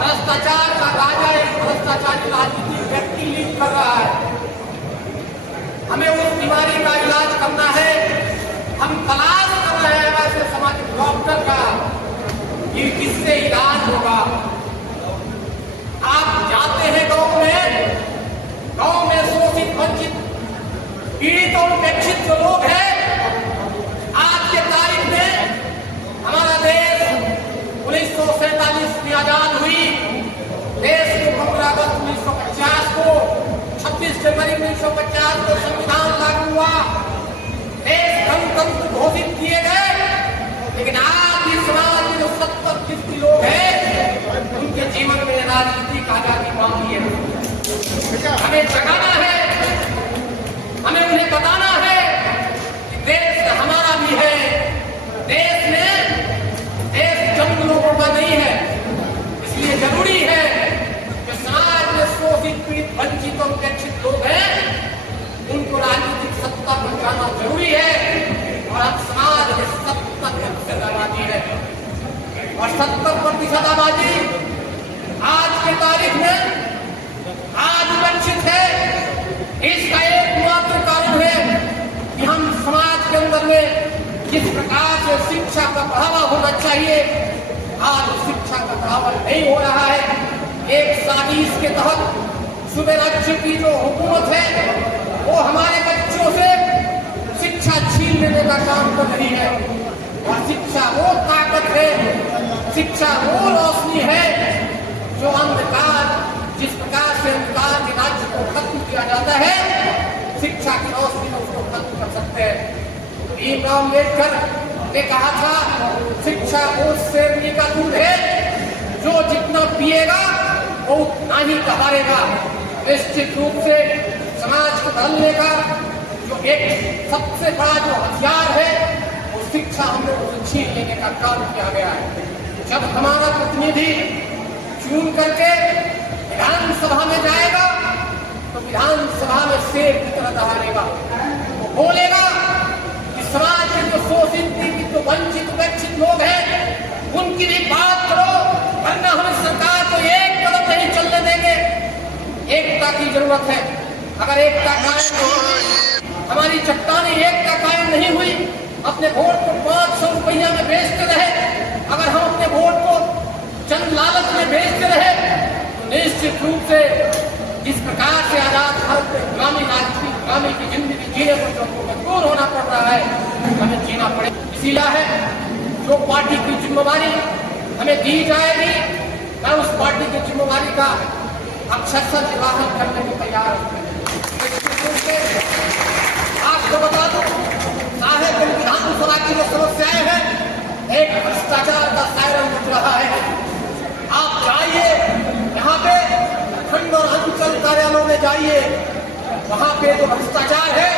भ्रष्टाचार का राजा एक भ्रष्टाचारी राजनीतिक व्यक्ति लीड कर रहा है। हमें उस बीमारी का इलाज करना है। हम तलाश कर रहे हैं वैसे सामाजिक डॉक्टर का, ये किससे इलाज होगा। आप जाते हैं गांव में शोषित वंचित पीड़ित और उपेक्षित जो लोग हैं, आज के तारीख में हमारा देश 1947 में आजाद हुई। देश को 15 अगस्त 1950 को, 26 जनवरी 1950 को संविधान लागू हुआ। देश गणतंत्र घोषित किए गए, लेकिन आज इस समाज में जो 70-80 लोग हैं, उनके जीवन में राजनीतिक आजादी बाकी है। हमें जगाना है, हमें उन्हें बताना है कि देश हमारा भी है। देश चंद लोगों का नहीं है। इसलिए जरूरी है कि समाज में शोषित पीड़ित वंचित और उपेक्षित लोग हैं, उनको राजनीतिक सत्ता पहुंचाना जरूरी है। और अब समाज में 70% आबादी है, और 70% आबादी आज की तारीख में आज वंचित है। इसका एकमात्र कारण है कि हम समाज के अंदर में जिस प्रकार से शिक्षा का बढ़ावा होना चाहिए, आज शिक्षा का बढ़ावा नहीं हो रहा है। एक साजिश के तहत सूबे राज्य की जो हुकूमत है, वो हमारे बच्चों से शिक्षा छीन लेने का काम कर रही है। और शिक्षा वो ताकत है, शिक्षा वो रोशनी है जो अंधकार, जिस प्रकार से अंधकार के राज्य को खत्म किया जाता है, शिक्षा की रोशनी में उसको खत्म कर सकते हैं। भीमराव अम्बेडकर ने कहा था, शिक्षा वो शेरनी का दूध है, जो जितना पिएगा वो उतना ही कहारेगा। निश्चित रूप से समाज को बदलने का जो एक सबसे बड़ा जो हथियार है, वो शिक्षा हमने उसे छीन लेने का काम किया गया है। जब हमारा प्रतिनिधि चुन करके विधानसभा में जाएगा, तो विधानसभा में शेर की तरह दहाड़ेगा। वो बोलेगा कि समाज के जो शोषित पीड़ित जो वंचित उपेक्षित लोग हैं, उनकी भी बात करो, वरना हम सरकार को एक कदम नहीं चलने देंगे। एकता की जरूरत है। अगर एकता कायम नहीं हुई, हमारी चट्टानी एकता कायम नहीं हुई, अपने वोट को 500 रुपया में बेचते रहे, अगर हम अपने वोट को चंद लालच में बेचते रहे, निश्चित रूप से जिस प्रकार से आजाद भारत में गुलामी की जिंदगी जीने पर जो मजबूर होना पड़ रहा है, हमें जीना पड़ेगा। इसीलिए है जो पार्टी की जिम्मेवारी हमें दी जाएगी, मैं उस पार्टी की जिम्मेवारी का अक्षरशः निर्वाहन करने को तैयार हूँ। निश्चित रूप से आपको बता दूं, चाहे कोई विधानसभा की जो समस्याएं हैं, एक भ्रष्टाचार का सायरन उठ रहा है। आप जाइए यहाँ पे खंड और अंचल कार्यालयों में जाइए, वहां पे जो भ्रष्टाचार है,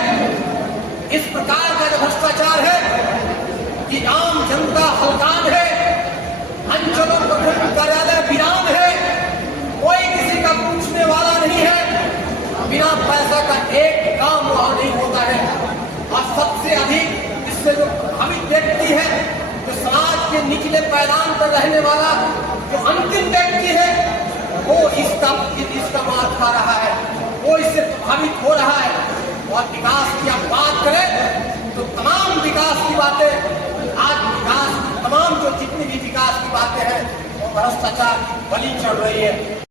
इस प्रकार का जो भ्रष्टाचार है कि आम जनता हलकान है, अंचलों प्रखंड कार्यालय वीरान है, कोई किसी का पूछने वाला नहीं है। बिना पैसा का एक काम वहां नहीं होता है। और सबसे अधिक इससे जो प्रभावित व्यक्ति है, जो समाज के निचले पायदान पर रहने वाला जो अंतिम व्यक्ति है, वो इसका मार खा रहा है, वो इससे प्रभावित हो रहा है। और विकास की आप बात करें तो तमाम विकास की बातें, आज विकास तमाम जो जितनी भी विकास की बातें हैं, वो भ्रष्टाचार की बलि चढ़ रही है।